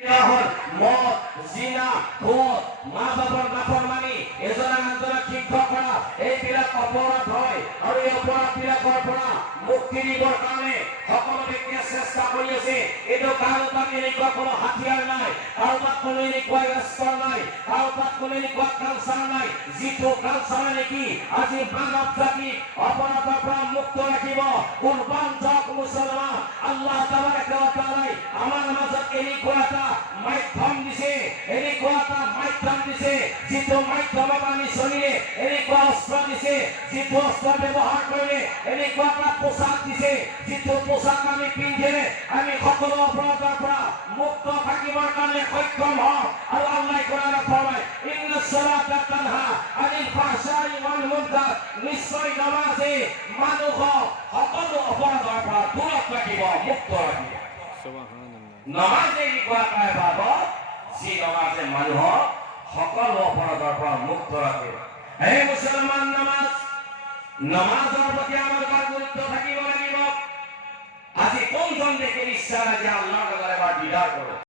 মদ জিনা খুন মা বাবাৰ নাফৰমানি এজনা আন্দোলন শিক্ষক কৰা এইবিলাক অপৰাধ হয় আৰু এই অপৰাধবিলাকৰ পৰা মুক্তি দিবৰ কাৰণে সকলো ব্যক্তিয়ে চেষ্টা কৰি আছে। এইটো কাৰোবাৰ এনেকুৱা কোনো হাতিয়াৰ নাই, কাৰোবাৰ কোনো এনেকুৱা অস্ত্ৰ নাই, কাৰোবাৰ কোনো এনেকুৱা কালচাৰ নাই যিটো কালচাৰে নেকি আজি মানৱ জাতিক অপৰাধৰ পৰা মুক্ত ৰাখিব। কুৰবান যাওক মুছলমান, আল্লাহ তাবাৰাকা ওয়া তাআলাই আমাৰ মাজত এনেকুৱা এটা মাধ্যম দিছে, এনেকুৱা এটা মাধ্যম দিছে যিটো মাধ্যমত আমি চলিলে, এনেকুৱা অস্ত্ৰ দিছে যিটো অস্ত্ৰ ব্যৱহাৰ কৰিলে, এনেকুৱা এটা পোচাক দিছে যিটো পোচাক আমি পিন্ধিলে আমি সকলো অপৰাধৰ পৰা মুক্ত থাকিবৰ কাৰণে সক্ষম হওঁ। আৰু আল্লাহ কোৰাণত ফৰমায় ইন্নাছ সালাতা তানহা আনিল ফাহশাই ওয়াল মুনকাৰ, নিশ্চয় নামাজে মানুহক সকলো অপৰাধৰ পৰা দূৰত ৰাখিব, মুক্ত ৰাখিব। নমাজে এনেকুৱা এটা ইবাদত যি নমাজে মানুহক সকলো অপৰাধৰ পৰা মুক্ত ৰাখে। হে মুছলমান, নমাজৰ প্ৰতি আমাৰ গুৰুত্ব থাকিব লাগিব। আজি কোনজন দেখি ইচ্ছা যে আল্লাহৰ এবাৰ দিদাৰ কৰোঁ।